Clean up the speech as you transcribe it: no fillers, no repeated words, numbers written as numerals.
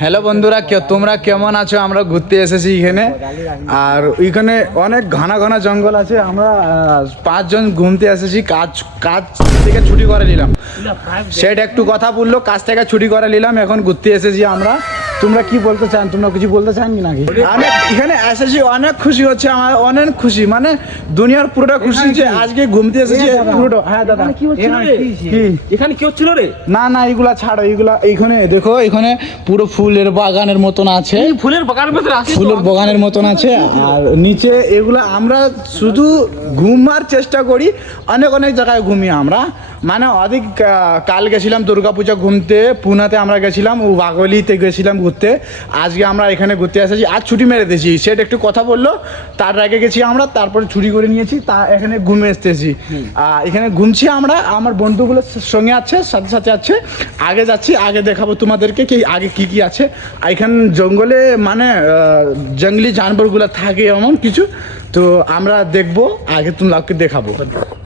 Hello বন্ধুরা, তোমরা কেমন আছো? আমরা ঘুরতে এসেছি এখানে, আর এখানে অনেক ঘন ঘন জঙ্গল আছে। আমরা 5 জন ঘুরতে এসেছি। কাজ থেকে ছুটি করে নিলাম, সেটা একটু কথা বললো, কাজ থেকে ছুটি করে নিলাম, এখন ঘুরতে এসেছি আমরা। তোমরা কি বলতে চান? তোমরা কিছু বলতে চান কি নাকি? অনেক এখানে এসেছি, অনেক খুশি হচ্ছে আমার, অনেক খুশি, মানে দুনিয়ার পুরোটা খুশি যে আজকে ঘুরতে এসেছি পুরোটা। হ্যাঁ দাদা, এখানে কি হচ্ছিল রে? না না, এগুলা ছাড়ো, এগুলা এইখানে দেখো, এখানে পুরো ফুলের বাগানের মতন আছে, ফুলের বাগানের মধ্যে আছে, ফুলের বাগানের মতন আছে। আর নিচে এগুলা আমরা শুধু ঘুমার চেষ্টা করি, অনেক অনেক জায়গায় ঘুমি আমরা, মানে অধিক কাল গেছিলাম দুর্গাপূজা ঘুমতে, পুনাতে আমরা গেছিলাম, ও বাগলিতে গেছিলাম ঘুরতে। আজকে আমরা এখানে ঘুরতে এসেছি, আজ ছুটি মেরে দিয়েছি, সেটা একটু কথা বললো, তার আগে গেছি আমরা, তারপরে ছুটি করে নিয়েছি, তা এখানে ঘুমে এসতেছি। এখানে ঘুমছি আমরা, আমার বন্ধুগুলোর সঙ্গে আছে, সাথে সাথে আছে। আগে যাচ্ছি, আগে দেখাবো তোমাদেরকে কি আগে কি কি আছে। এখানে জঙ্গলে মানে জঙ্গলি জানোয়ারগুলো থাকে এমন কিছু, তো আমরা দেখবো, আগে তোমরা দেখাবো।